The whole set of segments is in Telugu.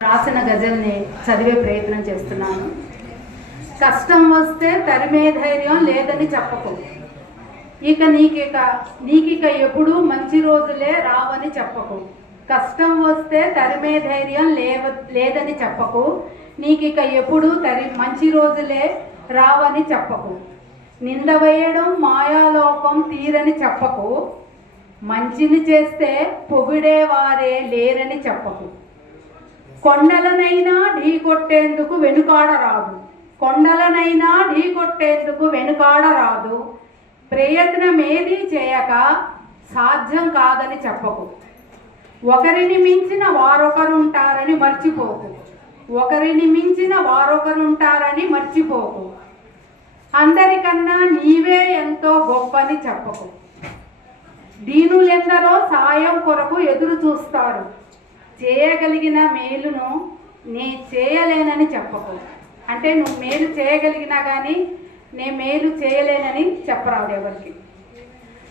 రాసిన గజల్ని చదివే ప్రయత్నం చేస్తున్నాను. కష్టం వస్తే తరిమే ధైర్యం లేదని చెప్పకు, నీకిక ఎప్పుడు మంచి రోజులే రావని చెప్పకు. కష్టం వస్తే తరిమే ధైర్యం లేదని చెప్పకు, నీకిక ఎప్పుడు మంచి రోజులే రావని చెప్పకు. నింద వేయడం మాయాలోకం తీరని చెప్పకు, మంచిని చేస్తే పొగిడేవారే లేరని చెప్పకు. కొండలనైనా ఢీకొట్టేందుకు వెనుకాడరాదు, ప్రయత్నమేదీ చేయక సాధ్యం కాదని చెప్పకు. ఒకరిని మించిన వారొకరుంటారని మర్చిపోకు. అందరికన్నా నీవే ఎంతో గొప్పని చెప్పకు. దీనులెందరో సాయం కొరకు ఎదురు చూస్తారు, చేయగలిగిన మేలును నీ చేయలేనని చెప్పకు. అంటే నువ్వు మేలు చేయగలిగినా కానీ నే మేలు చేయలేనని చెప్పరాదు ఎవరికి.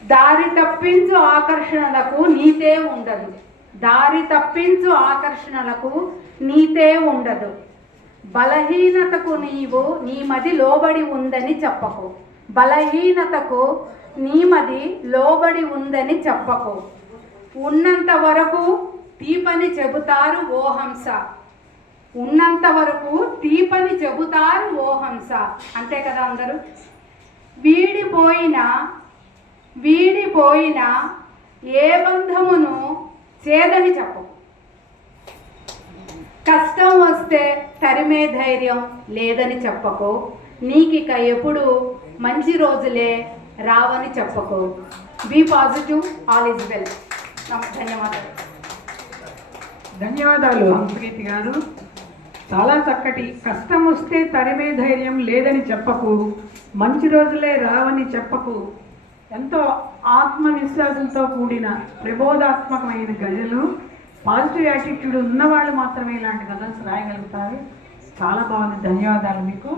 దారి తప్పించు ఆకర్షణలకు నీతే ఉండదు. బలహీనతకు నీ మది లోబడి ఉందని చెప్పకు. ఉన్నంత వరకు తీపని చెబుతారు ఓ హంస. అంతే కదా అందరూ. వీడిపోయిన ఏ బంధమును చేదని చెప్పు. కష్టం వస్తే తరిమే ధైర్యం లేదని చెప్పకు, నీకిక ఎప్పుడు మంచి రోజులే రావని చెప్పకు. Be positive, all is well. ధన్యవాదాలు. ధన్యవాదాలు అంశగీతి గారు. చాలా చక్కటి. కష్టం వస్తే తరిమే ధైర్యం లేదని చెప్పకు, మంచి రోజులే రావని చెప్పకు. ఎంతో ఆత్మవిశ్వాసంతో కూడిన ప్రబోధాత్మకమైన గజలు. పాజిటివ్ యాటిట్యూడ్ ఉన్నవాళ్ళు మాత్రమే ఇలాంటి గజల్స్ రాయగలుగుతారు. చాలా బాగుంది. ధన్యవాదాలు మీకు.